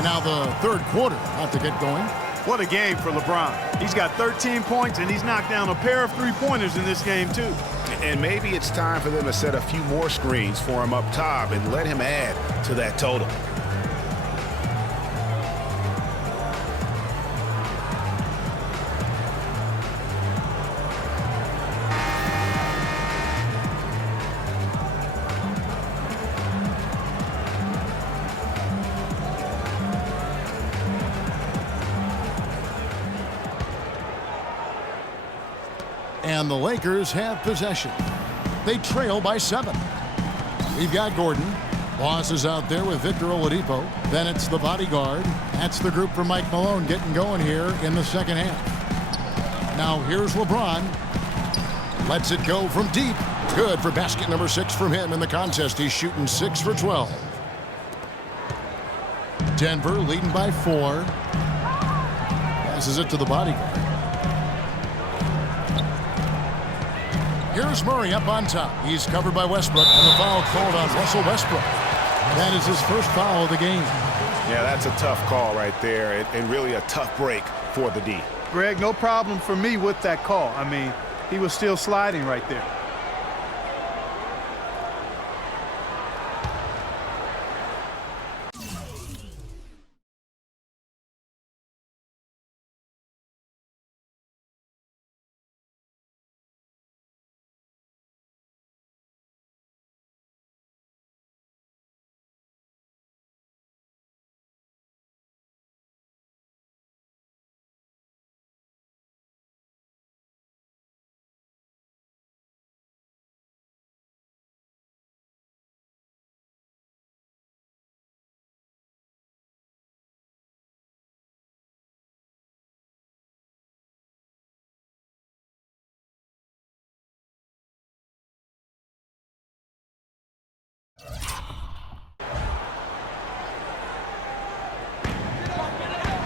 And now the third quarter about to get going. What a game for LeBron. He's got 13 points, and he's knocked down a pair of three-pointers in this game, too. And maybe it's time for them to set a few more screens for him up top and let him add to that total. And the Lakers have possession. They trail by 7. We've got Gordon. Boss is out there with Victor Oladipo. Then it's the bodyguard. That's the group for Mike Malone getting going here in the second half. Now here's LeBron. Lets it go from deep. Good for basket number 6 from him in the contest. He's shooting 6 for 12. Denver leading by 4. Passes it to the bodyguard. Here's Murray up on top. He's covered by Westbrook, and the foul called on Russell Westbrook. That is his first foul of the game. Yeah, that's a tough call right there, and really a tough break for the D. Greg, no problem for me with that call. I mean, he was still sliding right there.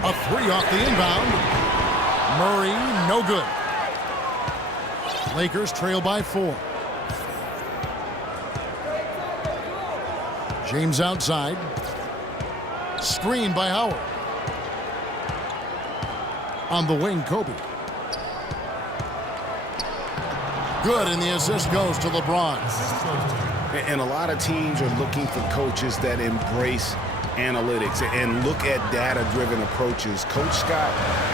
A 3 off the inbound. Murray, no good. Lakers trail by 4. James outside. Screen by Howard. On the wing, Kobe. Good, and the assist goes to LeBron. And a lot of teams are looking for coaches that embrace analytics and look at data-driven approaches. Coach Scott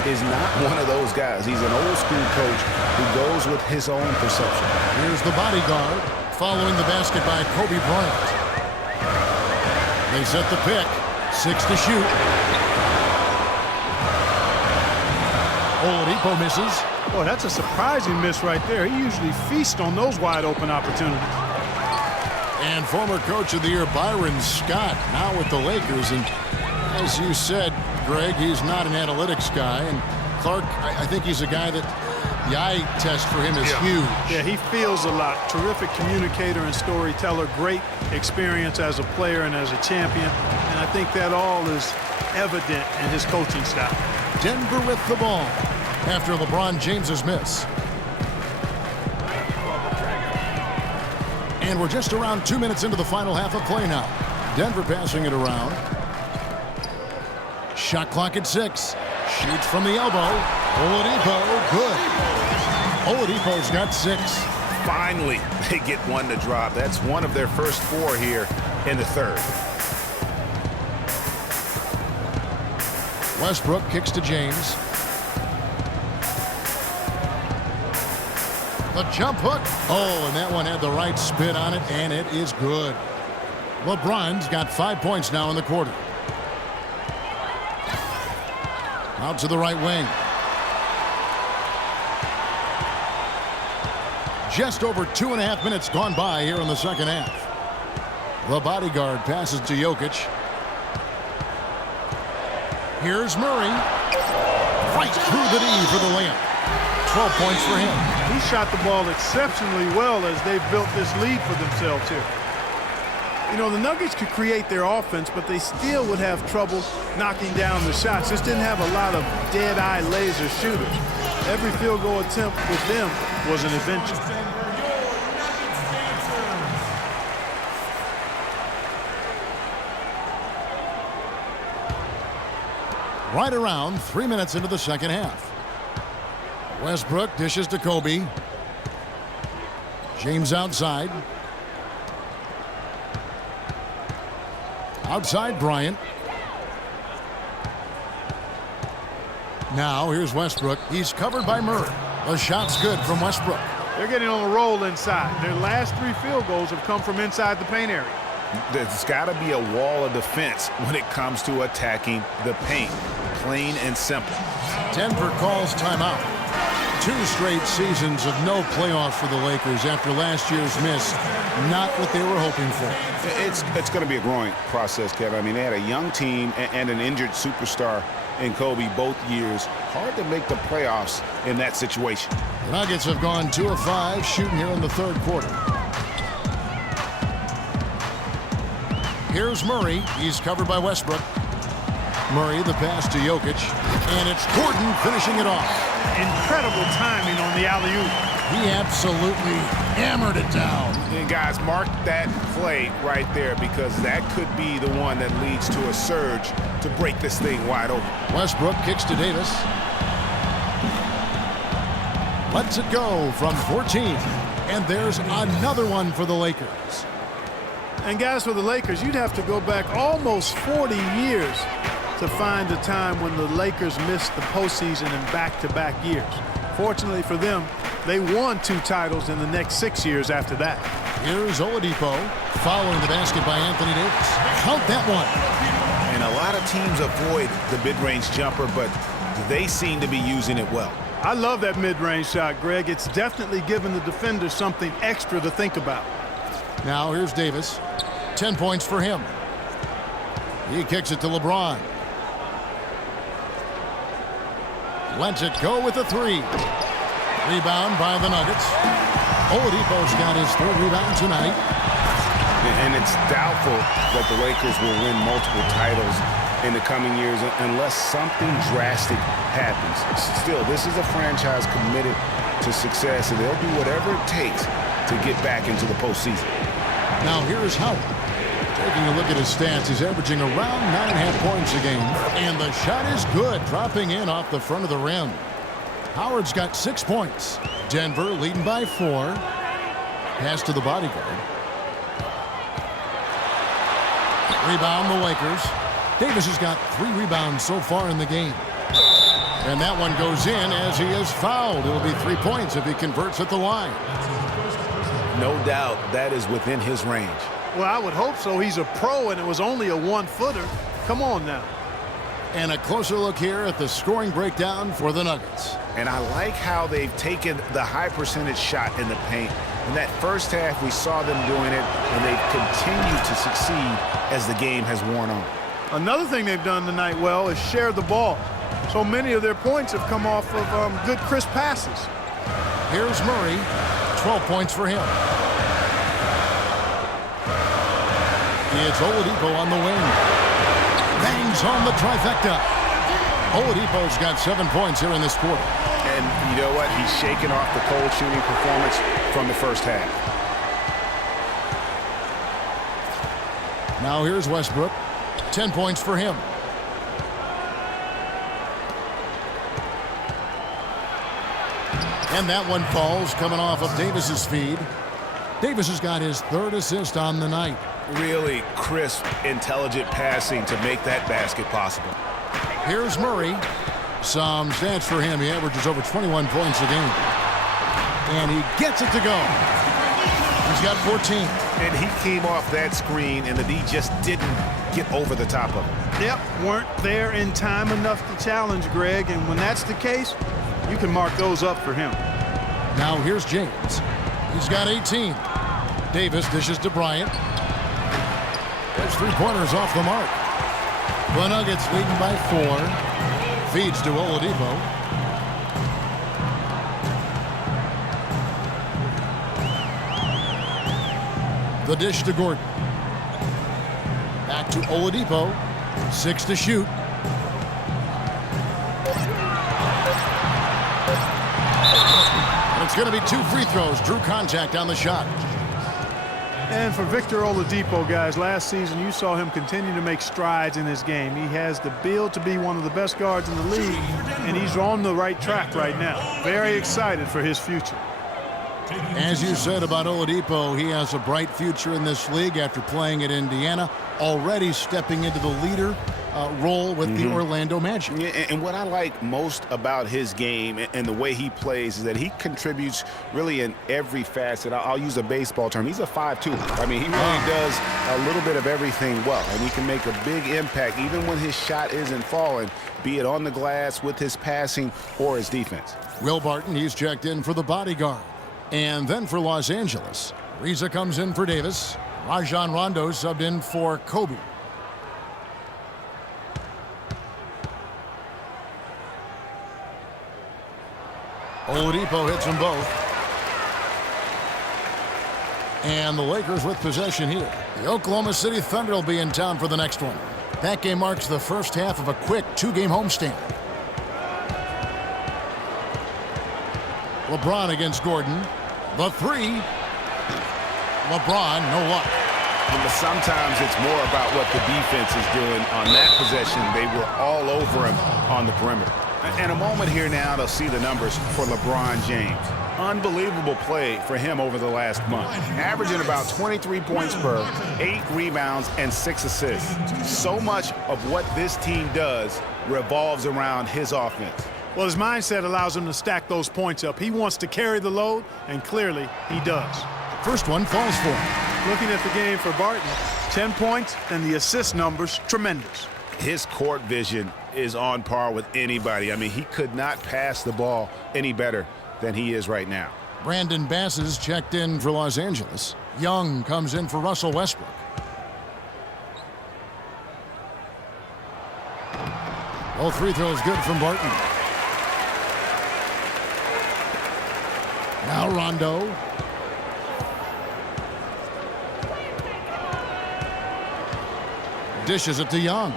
is not one of those guys. He's an old-school coach who goes with his own perception. Here's the bodyguard following the basket by Kobe Bryant. They set the pick. 6 to shoot. Oladipo misses. Boy, that's a surprising miss right there. He usually feasts on those wide-open opportunities. And former coach of the year, Byron Scott, now with the Lakers. And as you said, Greg, he's not an analytics guy. And Clark, I think he's a guy that the eye test for him is huge. Yeah, he feels a lot. Terrific communicator and storyteller. Great experience as a player and as a champion. And I think that all is evident in his coaching style. Denver with the ball after LeBron James's miss. And we're just around 2 minutes into the final half of play now. Denver passing it around. Shot clock at 6. Shoots from the elbow. Oladipo, good. Oladipo's got 6. Finally, they get one to drop. That's one of their first 4 here in the third. Westbrook kicks to James. The jump hook. Oh, and that one had the right spin on it, and it is good. LeBron's got 5 points now in the quarter. Out to the right wing. Just over 2.5 minutes gone by here in the second half. The bodyguard passes to Jokic. Here's Murray. Right through the D for the layup. 12 points for him. He shot the ball exceptionally well as they've built this lead for themselves here. You know, the Nuggets could create their offense, but they still would have trouble knocking down the shots. Just didn't have a lot of dead-eye laser shooters. Every field goal attempt with them was an adventure. Right around 3 minutes into the second half. Westbrook dishes to Kobe. James outside. Outside Bryant. Now here's Westbrook. He's covered by Murray. The shot's good from Westbrook. They're getting on a roll inside. Their last 3 field goals have come from inside the paint area. There's got to be a wall of defense when it comes to attacking the paint. Plain and simple. Denver calls timeout. 2 straight seasons of no playoffs for the Lakers after last year's miss. Not what they were hoping for. It's going to be a growing process, Kevin. I mean, they had a young team and an injured superstar in Kobe both years. Hard to make the playoffs in that situation. The Nuggets have gone 2 of 5 shooting here in the third quarter. Here's Murray. He's covered by Westbrook. Murray, the pass to Jokic. And it's Gordon finishing it off. Incredible timing on the alley-oop. He absolutely hammered it down. And guys, mark that play right there because that could be the one that leads to a surge to break this thing wide open. Westbrook kicks to Davis. Lets it go from 14. And there's another one for the Lakers. And guys, for the Lakers, you'd have to go back almost 40 years to find a time when the Lakers missed the postseason in back-to-back years. Fortunately for them, they won 2 titles in the next 6 years after that. Here's Oladipo following the basket by Anthony Davis. Count that one. And a lot of teams avoid the mid-range jumper, but they seem to be using it well. I love that mid-range shot, Greg. It's definitely given the defenders something extra to think about. Now here's Davis. 10 points for him. He kicks it to LeBron. Lets it go with a 3. Rebound by the Nuggets. Oladipo's got his 3rd rebound tonight. And it's doubtful that the Lakers will win multiple titles in the coming years unless something drastic happens. Still, this is a franchise committed to success, and they'll do whatever it takes to get back into the postseason. Now here's Howard. Taking a look at his stats, he's averaging around 9.5 points a game. And the shot is good, dropping in off the front of the rim. Howard's got 6 points. Denver leading by 4. Pass to the bodyguard. Rebound the Lakers. Davis has got 3 rebounds so far in the game. And that one goes in as he is fouled. It'll be 3 points if he converts at the line. No doubt that is within his range. Well, I would hope so. He's a pro, and it was only a 1-footer. Come on now. And a closer look here at the scoring breakdown for the Nuggets. And I like how they've taken the high percentage shot in the paint. In that first half, we saw them doing it, and they've continued to succeed as the game has worn on. Another thing they've done tonight well is share the ball. So many of their points have come off of good, crisp passes. Here's Murray. 12 points for him. It's Oladipo on the wing. Bangs on the trifecta. Oladipo's got 7 points here in this quarter. And you know what? He's shaking off the cold shooting performance from the first half. Now here's Westbrook. 10 points for him. And that one falls coming off of Davis's feed. Davis has got his 3rd assist on the night. Really crisp, intelligent passing to make that basket possible. Here's Murray. Some stats for him. He averages over 21 points a game. And he gets it to go. He's got 14. And he came off that screen, and the D just didn't get over the top of him. Yep, weren't there in time enough to challenge Greg, and when that's the case, you can mark those up for him. Now here's James. He's got 18. Davis dishes to Bryant. There's 3-pointers off the mark. The Nuggets leading by 4. Feeds to Oladipo. The dish to Gordon. Back to Oladipo. 6 to shoot. And it's going to be 2 free throws. Drew contact on the shot. And for Victor Oladipo, guys, last season you saw him continue to make strides in his game. He has the build to be one of the best guards in the league, and he's on the right track right now. Very excited for his future. As you said about Oladipo, he has a bright future in this league after playing at Indiana, already stepping into the leader role with the Orlando Magic. Yeah, and what I like most about his game and the way he plays is that he contributes really in every facet. I'll use a baseball term. He's a 5-2. I mean, he really does a little bit of everything well, and he can make a big impact even when his shot isn't falling, be it on the glass with his passing or his defense. Will Barton, he's checked in for the bodyguard. And then for Los Angeles, Riza comes in for Davis. Rajon Rondo subbed in for Kobe. Oladipo hits them both. And the Lakers with possession here. The Oklahoma City Thunder will be in town for the next one. That game marks the first half of a quick two-game homestand. LeBron against Gordon. The three. LeBron, no luck. But sometimes it's more about what the defense is doing on that possession. They were all over him on the perimeter. And a moment here now to see the numbers for LeBron James. Unbelievable play for him over the last month. Averaging about 23 points per, 8 rebounds, and 6 assists. So much of what this team does revolves around his offense. Well, his mindset allows him to stack those points up. He wants to carry the load, and clearly he does. First one falls for him. Looking at the game for Barton, 10 points, and the assist numbers, tremendous. His court vision is on par with anybody. I mean, he could not pass the ball any better than he is right now. Brandon Bass is checked in for Los Angeles. Young comes in for Russell Westbrook. All free throws good from Barton. Now Rondo. Dishes it to Young.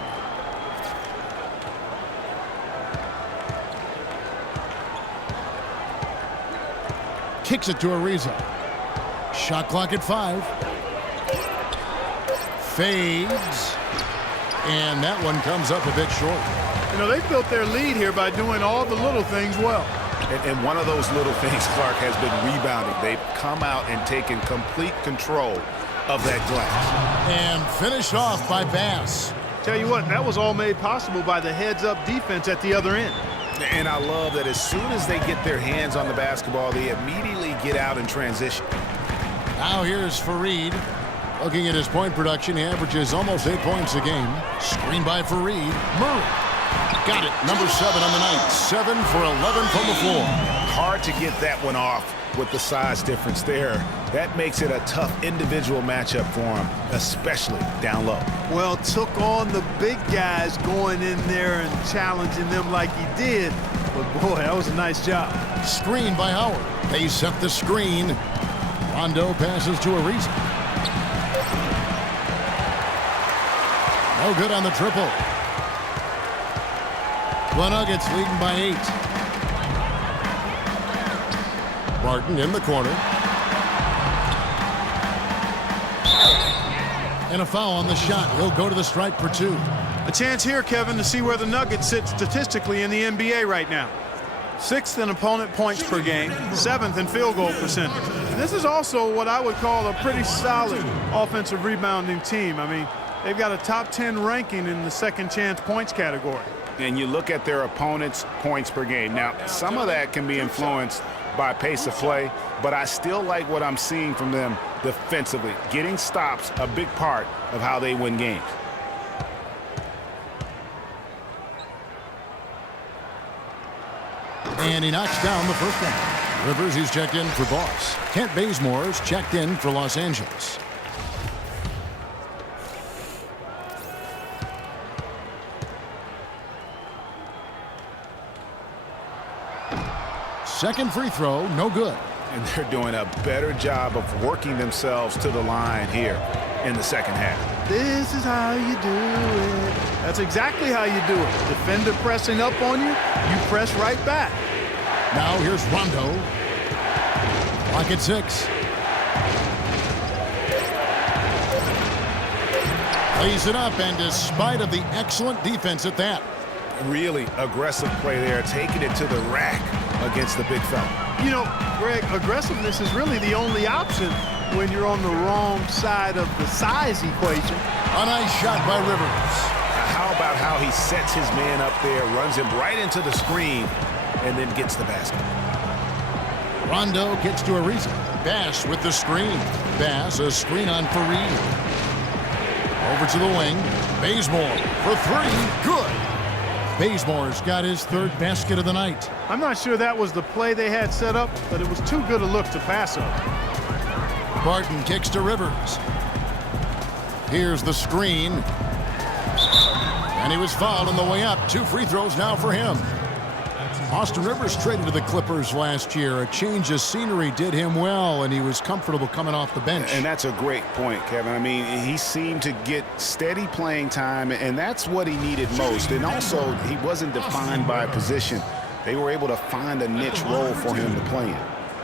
Kicks it to Ariza. Shot clock at 5. Fades. And that one comes up a bit short. You know, they've built their lead here by doing all the little things well. And one of those little things, Clark, has been rebounding. They've come out and taken complete control of that glass. And finished off by Bass. Tell you what, that was all made possible by the heads-up defense at the other end. And I love that as soon as they get their hands on the basketball, they immediately get out and transition. Now here's Fareed. Looking at his point production, he averages almost 8 points a game. Screen by Fareed. Murray. Got it. Number 7 on the night. 7 for 11 from the floor. Hard to get that one off with the size difference there. That makes it a tough individual matchup for him, especially down low. Well, took on the big guys going in there and challenging them like he did. But, boy, that was a nice job. Screen by Howard. They set the screen. Rondo passes to Ariza. No good on the triple. The Nuggets leading by 8. Barton in the corner. And a foul on the shot. He'll go to the stripe for 2. A chance here, Kevin, to see where the Nuggets sit statistically in the NBA right now. 6th in opponent points per game, 7th in field goal percentage. This is also what I would call a pretty solid offensive rebounding team. I mean, they've got a top 10 ranking in the second chance points category. And you look at their opponent's points per game. Now, some of that can be influenced by pace of play, but I still like what I'm seeing from them defensively. Getting stops, a big part of how they win games. And he knocks down the first one. Rivers, he's checked in for Boss. Kent Bazemore's checked in for Los Angeles. Second free throw, no good. And they're doing a better job of working themselves to the line here in the second half. This is how you do it. That's exactly how you do it. Defender pressing up on you, you press right back. Now here's Rondo. Clock at 6. Lays it up, and despite of the excellent defense at that. Really aggressive play there, taking it to the rack against the big fella. You know, Greg, aggressiveness is really the only option when you're on the wrong side of the size equation. A nice shot by Rivers. How about how he sets his man up there, runs him right into the screen, and then gets the basket. Rondo gets to Ariza. Bass with the screen. Bass, a screen on Fareed. Over to the wing. Bazemore for three. Good. Bazemore's got his third basket of the night. I'm not sure that was the play they had set up, but it was too good a look to pass up. Barton kicks to Rivers. Here's the screen. And he was fouled on the way up. 2 free throws now for him. Austin Rivers traded to the Clippers last year. A change of scenery did him well, and he was comfortable coming off the bench. And that's a great point, Kevin. I mean, he seemed to get steady playing time, and that's what he needed most. And also, he wasn't defined by position. They were able to find a niche role for him to play in.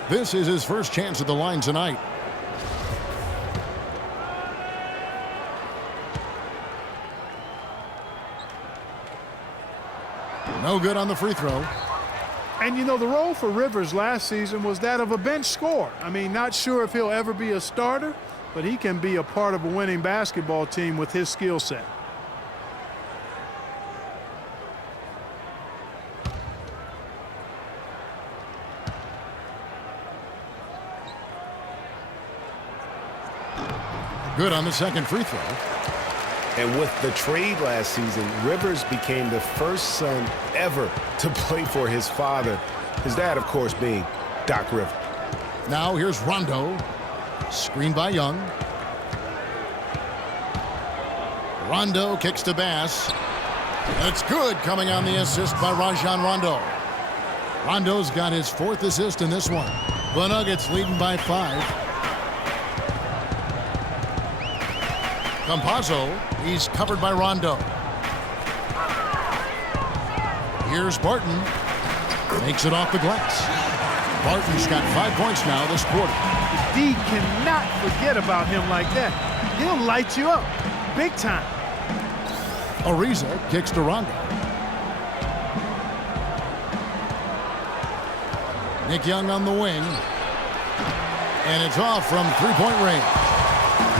This is his first chance at the line tonight. No good on the free throw. And, you know, the role for Rivers last season was that of a bench scorer. I mean, not sure if he'll ever be a starter, but he can be a part of a winning basketball team with his skill set. Good on the second free throw. And with the trade last season, Rivers became the first son ever to play for his father. His dad, of course, being Doc Rivers. Now here's Rondo. Screened by Young. Rondo kicks to Bass. That's good, coming on the assist by Rajon Rondo. Rondo's got his 4th assist in this one. The Nuggets leading by 5. Campazzo, he's covered by Rondo. Here's Barton. Makes it off the glass. Barton's got 5 points now this quarter. D cannot forget about him like that. He'll light you up big time. Ariza kicks to Rondo. Nick Young on the wing. And it's off from three-point range.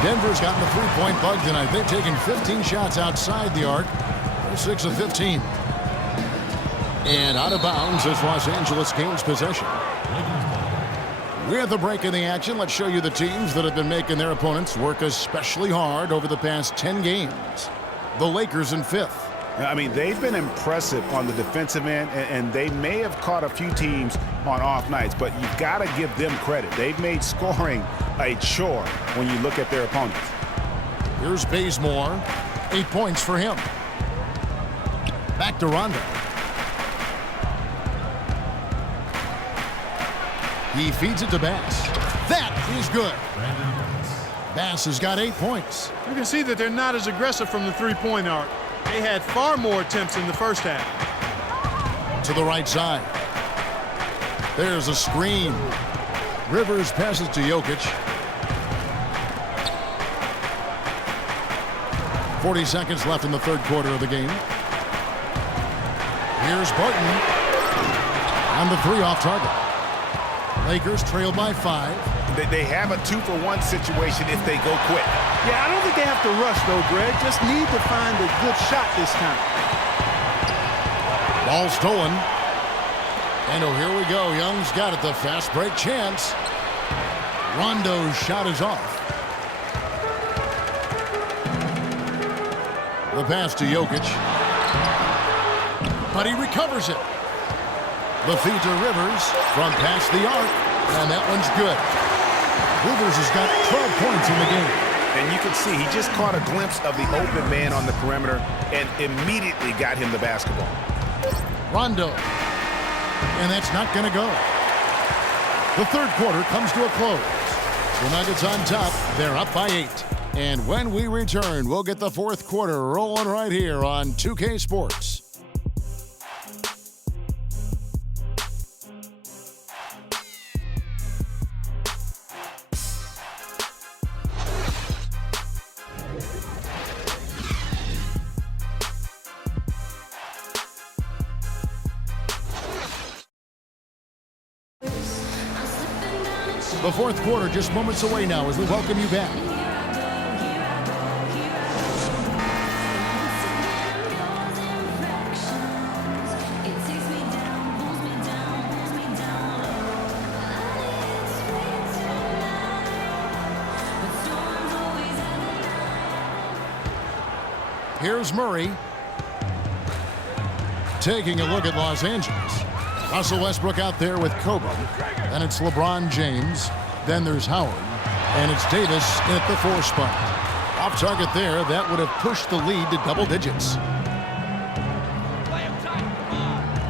Denver's gotten the three-point bug tonight. They've taken 15 shots outside the arc. They're 6 of 15. And out of bounds as Los Angeles gains possession. With the break in the action, let's show you the teams that have been making their opponents work especially hard over the past 10 games. The Lakers in 5th. I mean, they've been impressive on the defensive end, and they may have caught a few teams on off nights, but you've got to give them credit. They've made scoring a chore when you look at their opponents. Here's Bazemore. 8 points for him. Back to Rondo. He feeds it to Bass. That is good. Bass has got 8 points. You can see that they're not as aggressive from the three-point arc. They had far more attempts in the first half. To the right side. There's a screen. Rivers passes to Jokic. 40 seconds left in the third quarter of the game. Here's Barton. On the 3 off target. Lakers trail by 5. They have a 2-for-1 situation if they go quick. Yeah, I don't think they have to rush, though, Greg. Just need to find a good shot this time. Ball stolen. And oh, here we go. Young's got it. The fast break chance. Rondo's shot is off. The pass to Jokic. But he recovers it. The feed to Rivers from past the arc. And that one's good. Rivers has got 12 points in the game. And you can see he just caught a glimpse of the open man on the perimeter and immediately got him the basketball. Rondo. And that's not going to go. The third quarter comes to a close. The Nuggets on top. They're up by 8. And when we return, we'll get the fourth quarter rolling right here on 2K Sports. The fourth quarter just moments away now as we welcome you back. Here's Murray. Taking a look at Los Angeles. Russell Westbrook out there with Kobe. Then it's LeBron James. Then there's Howard. And it's Davis at the 4 spot. Off target there. That would have pushed the lead to double digits.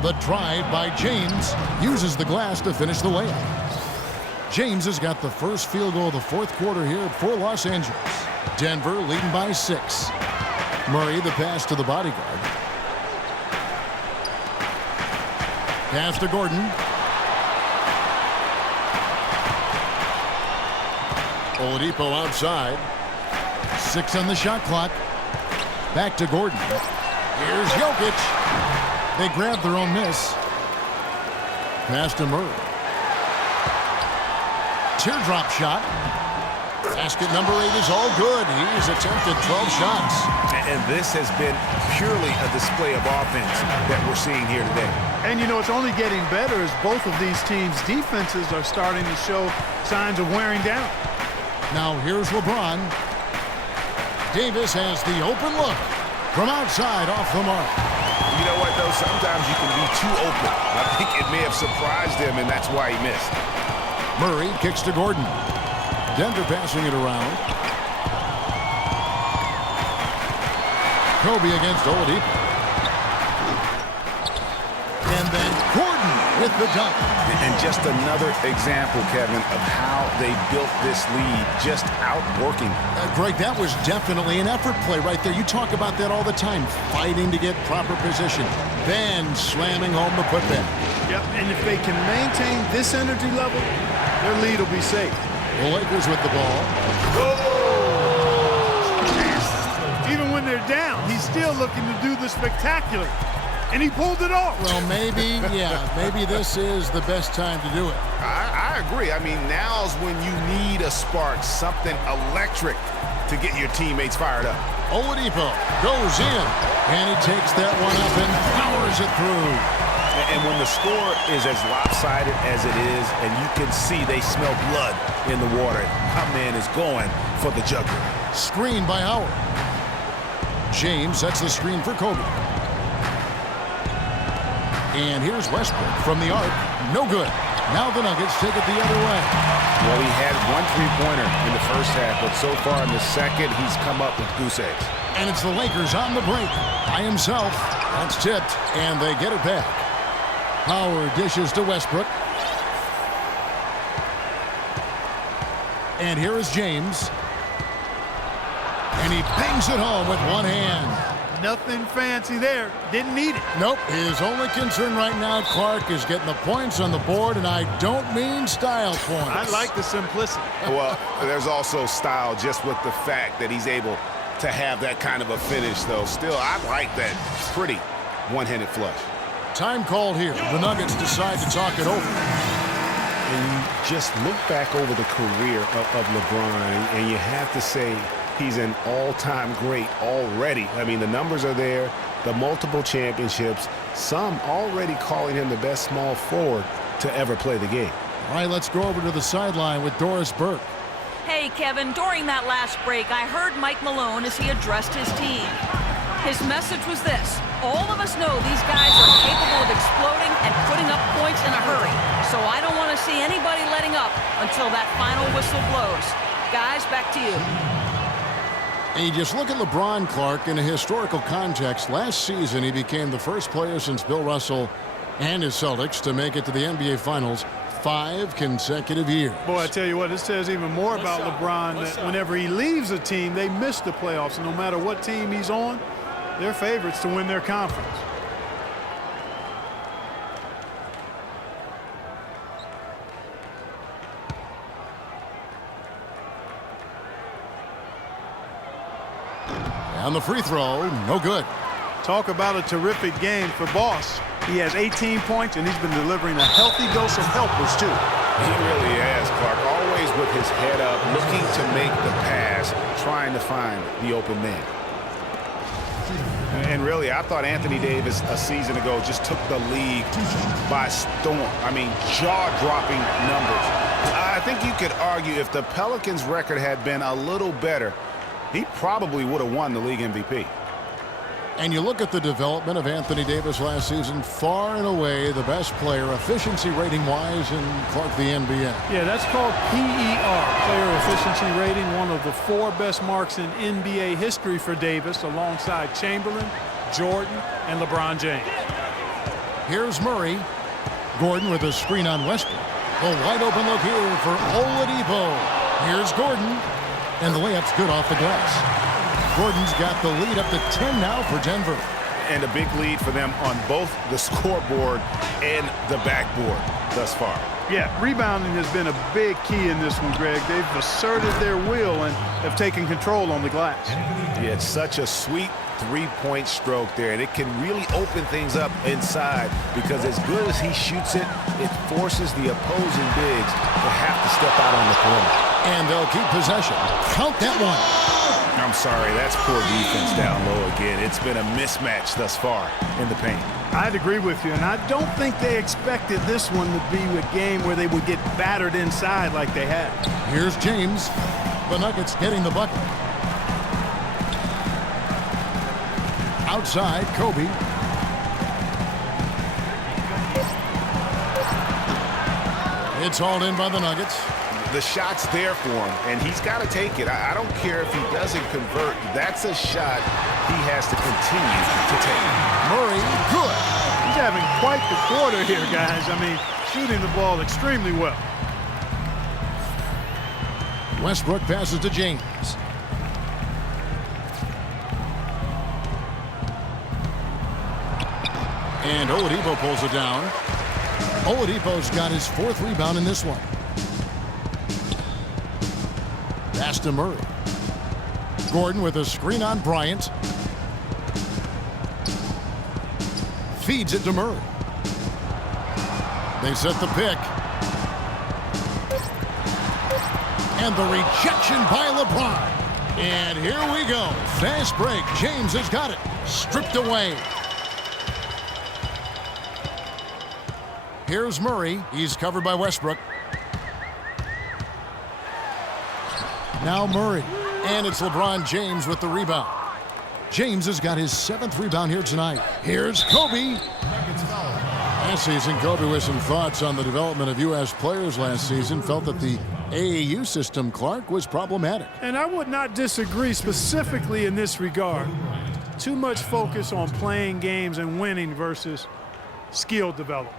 The drive by James uses the glass to finish the layup. James has got the first field goal of the fourth quarter here for Los Angeles. Denver leading by 6. Murray, the pass to the bodyguard. Pass to Gordon. Oladipo outside. 6 on the shot clock. Back to Gordon. Here's Jokic. They grab their own miss. Pass to Murray. Teardrop shot. Basket number 8 is all good. He's attempted 12 shots. And this has been purely a display of offense that we're seeing here today. And, you know, it's only getting better as both of these teams' defenses are starting to show signs of wearing down. Now here's LeBron. Davis has the open look from outside off the mark. You know what, though? Sometimes you can be too open. I think it may have surprised him, and that's why he missed. Murray kicks to Gordon. Denver passing it around. Kobe against Oladipo. And then Gordon with the dunk. And just another example, Kevin, of how they built this lead, just outworking. Greg, that was definitely an effort play right there. You talk about that all the time, fighting to get proper position, then slamming home the putback. Yep, and if they can maintain this energy level, their lead will be safe. The Lakers with the ball. Even when they're down, he's still looking to do the spectacular. And he pulled it off. Well, maybe this is the best time to do it. I agree. I mean, now's when you need a spark, something electric to get your teammates fired up. Oladipo goes in, and he takes that one up and powers it through. And when the score is as lopsided as it is, and you can see they smell blood in the water, my man is going for the jugular. Screen by Howard. James sets the screen for Kobe. And here's Westbrook from the arc. No good. Now the Nuggets take it the other way. Well, he had 1 3-pointer in the first half, but so far in the second, he's come up with goose eggs. And it's the Lakers on the break. By himself. That's tipped, and they get it back. Howard dishes to Westbrook. And here is James. And he bangs it home with one hand. Nothing fancy there. Didn't need it. Nope. His only concern right now, Clark, is getting the points on the board, and I don't mean style points. I like the simplicity. Well, there's also style just with the fact that he's able to have that kind of a finish, though. Still, I like that pretty one-handed flush. Time called here. The Nuggets decide to talk it over. And you just look back over the career of LeBron, and you have to say he's an all-time great already. I mean, the numbers are there, the multiple championships, some already calling him the best small forward to ever play the game. All right, let's go over to the sideline with Doris Burke. Hey, Kevin, during that last break, I heard Mike Malone as he addressed his team. His message was this: all of us know these guys are capable of exploding and putting up points in a hurry, so I don't want to see anybody letting up until that final whistle blows. Guys, back to you. And you just look at LeBron, Clark, in a historical context. Last season, he became the first player since Bill Russell and his Celtics to make it to the NBA Finals 5 consecutive years. Boy, I tell you what, this says even more about LeBron, that whenever he leaves a team, they miss the playoffs. And no matter what team he's on, they're favorites to win their conference. And the free throw, no good. Talk about a terrific game for Boss. He has 18 points, and he's been delivering a healthy dose of helpers, too. He really has, Clark. Always with his head up, looking to make the pass, trying to find the open man. And really, I thought Anthony Davis a season ago just took the league by storm. I mean, jaw-dropping numbers. I think you could argue if the Pelicans' record had been a little better, he probably would have won the league MVP. And you look at the development of Anthony Davis last season, far and away the best player, efficiency rating-wise, in Clark, the NBA. Yeah, that's called PER, player efficiency rating, one of the 4 best marks in NBA history for Davis, alongside Chamberlain, Jordan, and LeBron James. Here's Murray. Gordon with a screen on Westbrook. A wide open look here for Oladipo. Here's Gordon. And the layup's good off the glass. Gordon's got the lead up to 10 now for Denver. And a big lead for them on both the scoreboard and the backboard thus far. Yeah, rebounding has been a big key in this one, Greg. They've asserted their will and have taken control on the glass. Yeah, it's such a sweet three-point stroke there, and it can really open things up inside because as good as he shoots it, it forces the opposing bigs to have to step out on the perimeter. And they'll keep possession. Count that one. I'm sorry, that's poor defense down low again. It's been a mismatch thus far in the paint. I'd agree with you, and I don't think they expected this one to be a game where they would get battered inside like they had. Here's James. The Nuggets getting the bucket. Outside, Kobe. It's hauled in by the Nuggets. The shot's there for him, and he's got to take it. I don't care if he doesn't convert. That's a shot he has to continue to take. Murray, good. He's having quite the quarter here, guys. I mean, shooting the ball extremely well. Westbrook passes to James. And Oladipo pulls it down. Oladipo's got his 4th rebound in this one. Pass to Murray. Gordon with a screen on Bryant. Feeds it to Murray. They set the pick. And the rejection by LeBron. And here we go. Fast break. James has got it. Stripped away. Here's Murray. He's covered by Westbrook. Now Murray. And it's LeBron James with the rebound. James has got his 7th rebound here tonight. Here's Kobe. Last season, Kobe with some thoughts on the development of U.S. players last season. Felt that the AAU system, Clark, was problematic. And I would not disagree specifically in this regard. Too much focus on playing games and winning versus skill development.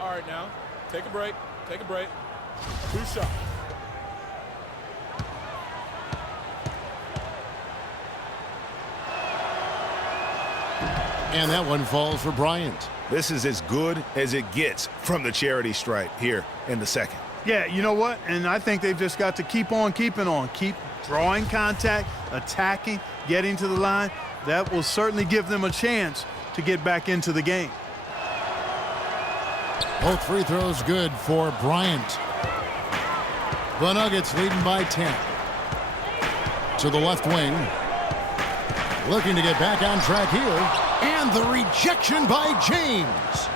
All right, now, take a break. Take a break. 2 shots. And that one falls for Bryant. This is as good as it gets from the charity stripe here in the second. Yeah, you know what? And I think they've just got to keep on keeping on. Keep drawing contact, attacking, getting to the line. That will certainly give them a chance to get back into the game. Both free throws good for Bryant. The Nuggets leading by 10. To the left wing. Looking to get back on track here. And the rejection by James.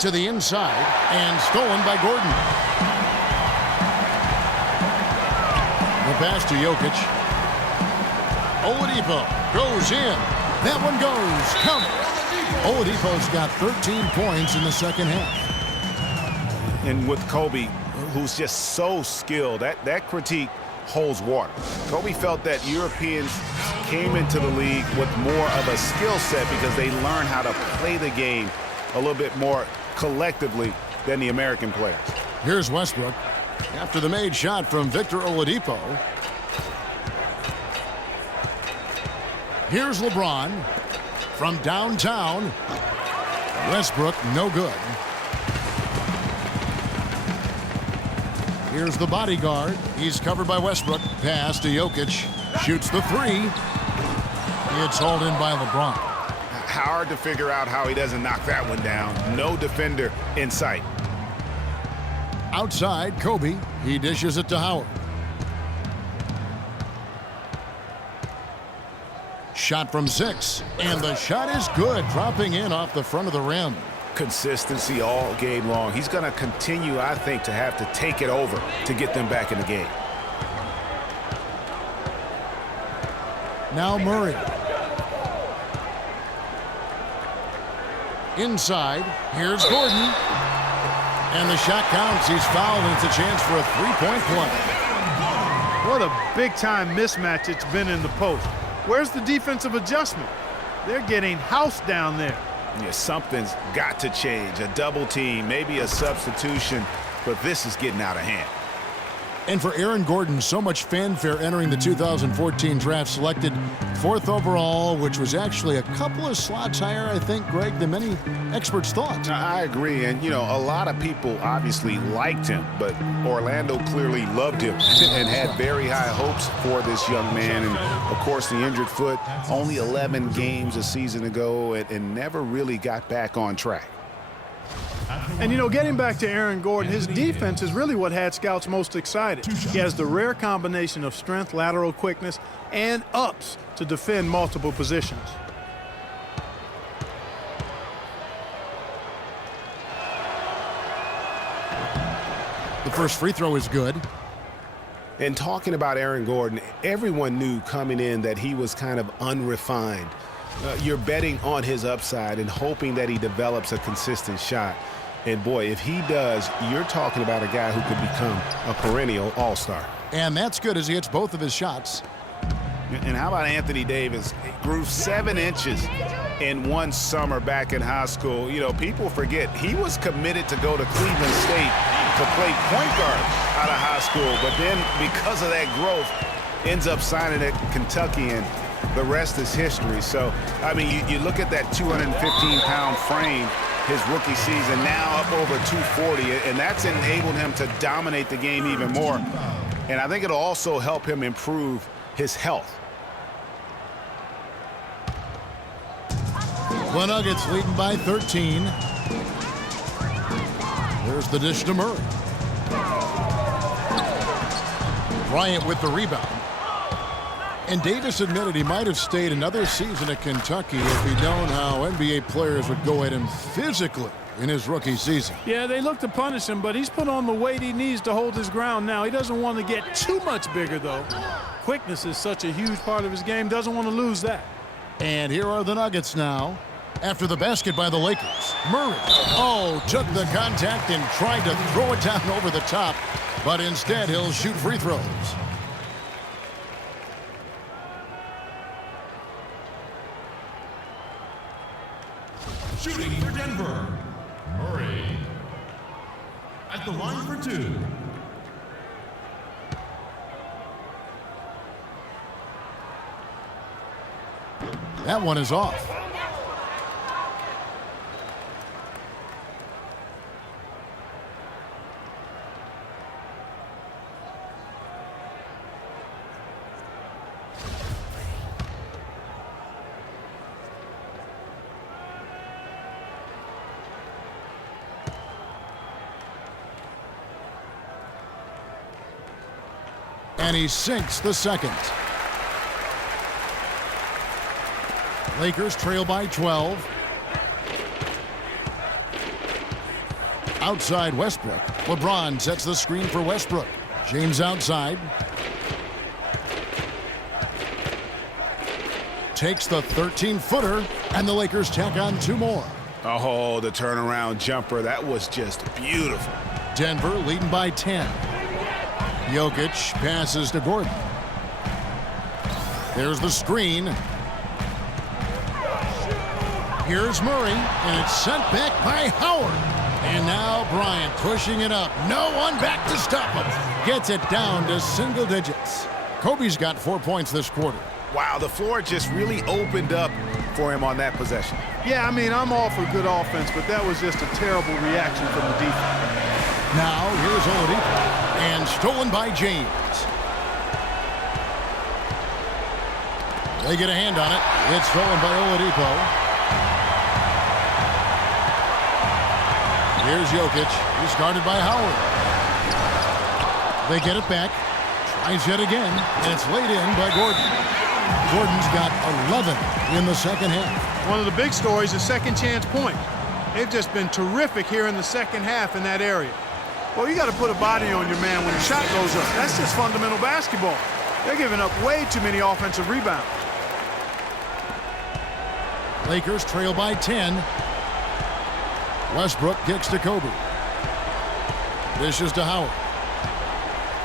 To the inside and stolen by Gordon. The pass to Jokic. Oladipo goes in. That one goes. Count it. Oladipo's got 13 points in the second half. And with Kobe, who's just so skilled, that critique holds water. Kobe felt that Europeans came into the league with more of a skill set because they learned how to play the game a little bit more collectively than the American players. Here's Westbrook after the made shot from Victor Oladipo. Here's LeBron from downtown. Westbrook no good. Here's the bodyguard. He's covered by Westbrook. Pass to Jokic. Shoots the three. It's hauled in by LeBron. Hard to figure out how he doesn't knock that one down. No defender in sight. Outside, Kobe. He dishes it to Howard. Shot from 6. And the shot is good, dropping in off the front of the rim. Consistency all game long. He's going to continue, I think, to have to take it over to get them back in the game. Now Murray. Inside, here's Gordon. And the shot counts. He's fouled, and it's a chance for a three-point play. What a big-time mismatch it's been in the post. Where's the defensive adjustment? They're getting housed down there. Yeah, something's got to change. A double team, maybe a substitution, but this is getting out of hand. And for Aaron Gordon, so much fanfare entering the 2014 draft, selected 4th overall, which was actually a couple of slots higher, I think, Greg, than many experts thought. I agree, and, you know, a lot of people obviously liked him, but Orlando clearly loved him and had very high hopes for this young man. And, of course, the injured foot, only 11 games a season ago, and never really got back on track. And, you know, getting back to Aaron Gordon, his defense is really what had scouts most excited. He has the rare combination of strength, lateral quickness, and ups to defend multiple positions. The first free throw is good. And talking about Aaron Gordon, everyone knew coming in that he was kind of unrefined. You're betting on his upside and hoping that he develops a consistent shot. And, boy, if he does, you're talking about a guy who could become a perennial all-star. And that's good as he hits both of his shots. And how about Anthony Davis? He grew 7 inches in one summer back in high school. You know, people forget he was committed to go to Cleveland State to play point guard out of high school. But then because of that growth, ends up signing at Kentucky, and the rest is history. So, I mean, you look at that 215-pound frame his rookie season, now up over 240, and that's enabled him to dominate the game even more. And I think it'll also help him improve his health. The Nuggets leading by 13. There's the dish to Murray. Bryant with the rebound. And Davis admitted he might have stayed another season at Kentucky if he'd known how NBA players would go at him physically in his rookie season. Yeah, they look to punish him, but he's put on the weight he needs to hold his ground now. He doesn't want to get too much bigger, though. Quickness is such a huge part of his game. Doesn't want to lose that. And here are the Nuggets now. After the basket by the Lakers, Murray, took the contact and tried to throw it down over the top, but instead he'll shoot free throws. Shooting for Denver, Murray. At the line for 2. That one is off. And he sinks the second. Lakers trail by 12. Outside Westbrook. LeBron sets the screen for Westbrook. James outside. Takes the 13-footer, and the Lakers tack on 2 more. Oh, the turnaround jumper. That was just beautiful. Denver leading by 10. Jokic passes to Gordon. There's the screen. Here's Murray, and it's sent back by Howard. And now Bryant pushing it up. No one back to stop him. Gets it down to single digits. Kobe's got 4 points this quarter. Wow, the floor just really opened up for him on that possession. Yeah, I mean, I'm all for good offense, but that was just a terrible reaction from the defense. Now, here's Oladipo. And stolen by James. They get a hand on it. It's stolen by Oladipo. Here's Jokic. He's guarded by Howard. They get it back. Tries yet again. And it's laid in by Gordon. Gordon's got 11 in the second half. One of the big stories is second chance point. They've just been terrific here in the second half in that area. Well, you got to put a body on your man when the shot goes up. That's just fundamental basketball. They're giving up way too many offensive rebounds. Lakers trail by 10. Westbrook kicks to Kobe. Dishes to Howard.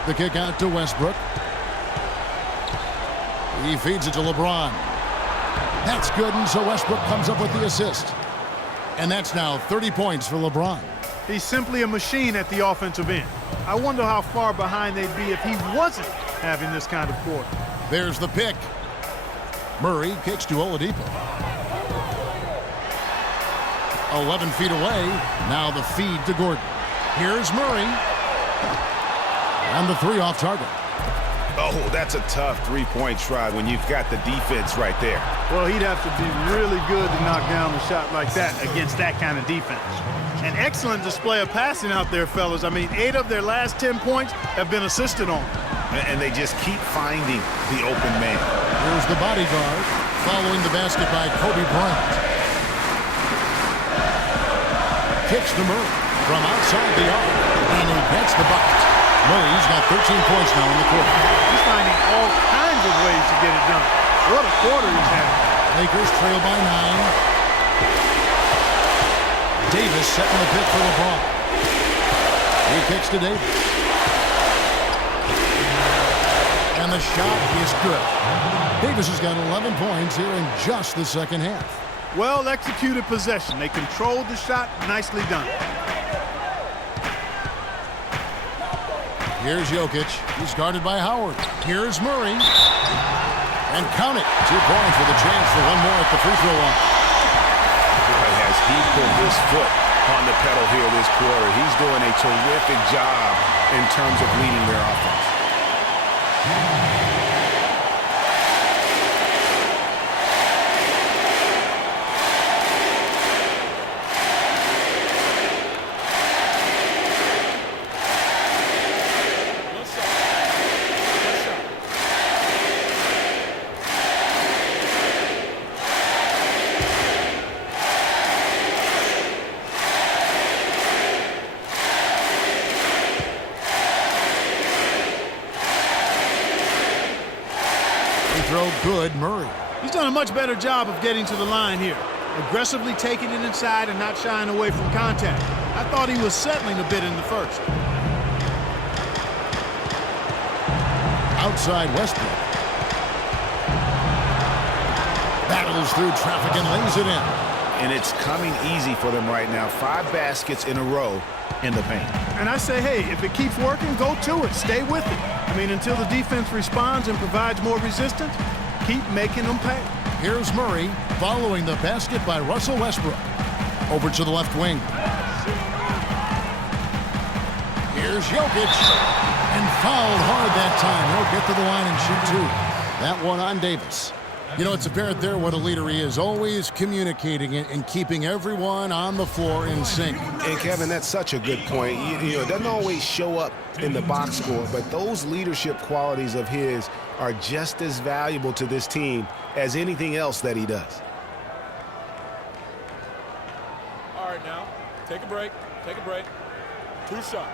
The kick out to Westbrook. He feeds it to LeBron. That's good, and so Westbrook comes up with the assist. And that's now 30 points for LeBron. He's simply a machine at the offensive end. I wonder how far behind they'd be if he wasn't having this kind of quarter. There's the pick. Murray kicks to Oladipo. 11 feet away. Now the feed to Gordon. Here's Murray. And the three off target. Oh, that's a tough three-point try when you've got the defense right there. Well, he'd have to be really good to knock down a shot like that against that kind of defense. An excellent display of passing out there, fellas. I mean, 8 of their last 10 points have been assisted on. And they just keep finding the open man. Here's the bodyguard following the basket by Kobe Bryant. Kicks to Murray from outside the arc, and he gets the bucket. Murray's got 13 points now in the quarter. He's finding all kinds of ways to get it done. What a quarter he's having. Lakers trail by 9. Davis setting the pick for LeBron. He kicks to Davis. And the shot is good. Davis has got 11 points here in just the second half. Well-executed possession. They controlled the shot. Nicely done. Here's Jokic. He's guarded by Howard. Here's Murray. And count it. 2 points with a chance for one more at the free throw line. Boy, has he put his foot on the pedal here this quarter. He's doing a terrific job in terms of leading their offense. Throw good, Murray. He's done a much better job of getting to the line here. Aggressively taking it inside and not shying away from contact. I thought he was settling a bit in the first. Outside Westbrook. Battles through traffic and lays it in. And it's coming easy for them right now. 5 baskets in a row in the paint. And I say, hey, if it keeps working, go to it. Stay with it. I mean, until the defense responds and provides more resistance, keep making them pay. Here's Murray following the basket by Russell Westbrook. Over to the left wing. Here's Jokic. And fouled hard that time. He'll get to the line and shoot 2. That one on Davis. You know, it's apparent there what a leader he is. Always communicating and keeping everyone on the floor in sync. And, Kevin, that's such a good point. You know, it doesn't always show up in the box score, but those leadership qualities of his are just as valuable to this team as anything else that he does. All right, now, take a break. Take a break. 2 shots.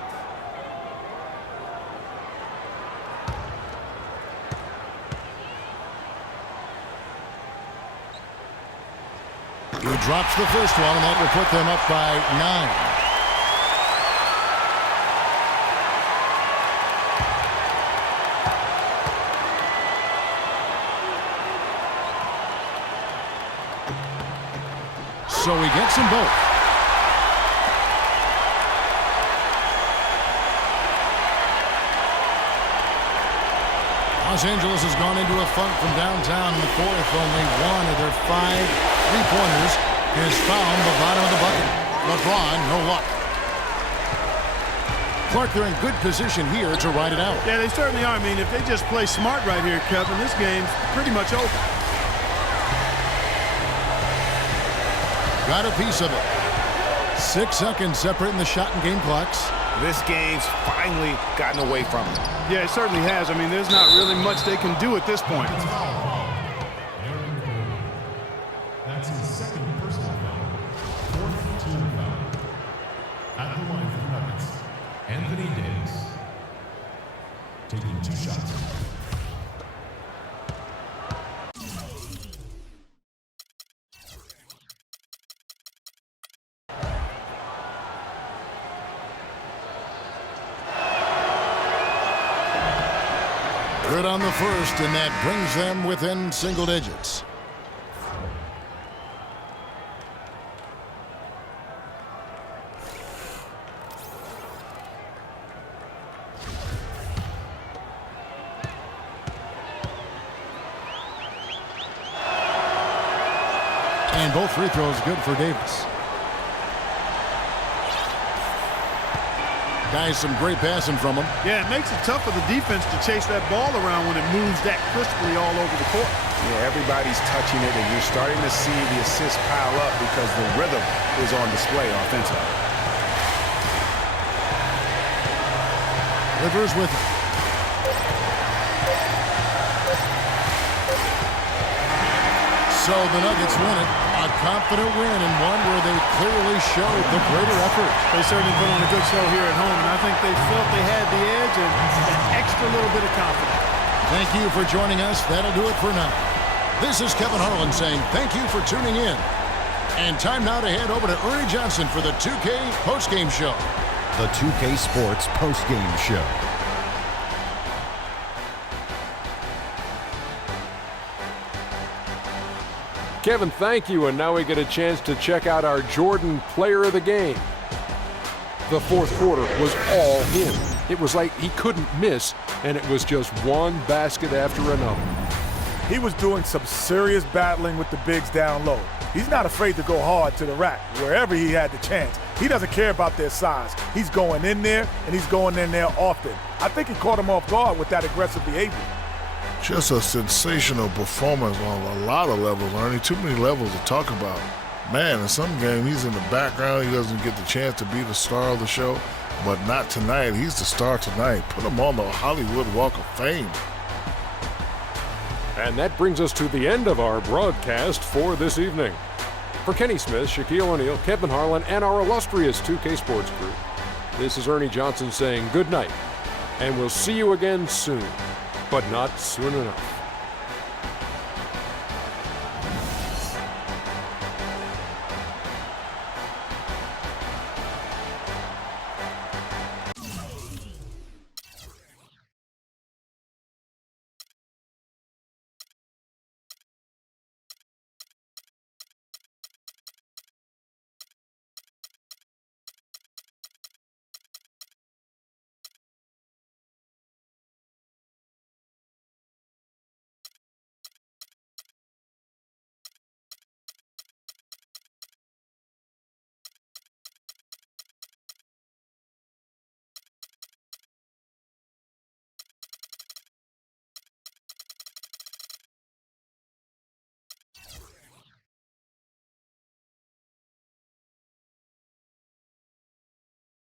He drops the first one, and that will put them up by 9. So he gets them both. Los Angeles has gone into a funk from downtown in the fourth. Only one of their 5 three-pointers is found the bottom of the bucket. LeBron, no luck. Clark, they're in good position here to ride it out. Yeah, they certainly are. I mean, if they just play smart right here, Kevin, this game's pretty much over. Got a piece of it. 6 seconds separating the shot and game clocks. This game's finally gotten away from him. Yeah, it certainly has. I mean, there's not really much they can do at this point. Aaron Gordon. That's his second personal foul. Fourth team foul. At the line for the Nuggets, Anthony Davis. Taking 2 shots. Good on the first, and that brings them within single digits. And both free throws good for Davis. Guys, some great passing from him. Yeah, it makes it tough for the defense to chase that ball around when it moves that crisply all over the court. Yeah, everybody's touching it, and you're starting to see the assists pile up because the rhythm is on display offensively. Rivers with it. So the Nuggets win it. A confident win, and one where they clearly showed the greater effort. They certainly put on a good show here at home, and I think they felt they had the edge and an extra little bit of confidence. Thank you for joining us. That'll do it for now. This is Kevin Harlan saying thank you for tuning in. And time now to head over to Ernie Johnson for the 2K postgame show. The 2K Sports postgame show. Kevin, thank you, and now we get a chance to check out our Jordan player of the game. The fourth quarter was all him. It was like he couldn't miss, and it was just one basket after another. He was doing some serious battling with the bigs down low. He's not afraid to go hard to the rack wherever he had the chance. He doesn't care about their size. He's going in there, and he's going in there often. I think he caught him off guard with that aggressive behavior. Just a sensational performance on a lot of levels, Ernie. Too many levels to talk about. Man, in some game, he's in the background. He doesn't get the chance to be the star of the show, but not tonight. He's the star tonight. Put him on the Hollywood Walk of Fame. And that brings us to the end of our broadcast for this evening. For Kenny Smith, Shaquille O'Neal, Kevin Harlan, and our illustrious 2K Sports Group, this is Ernie Johnson saying good night, and we'll see you again soon, but not soon enough.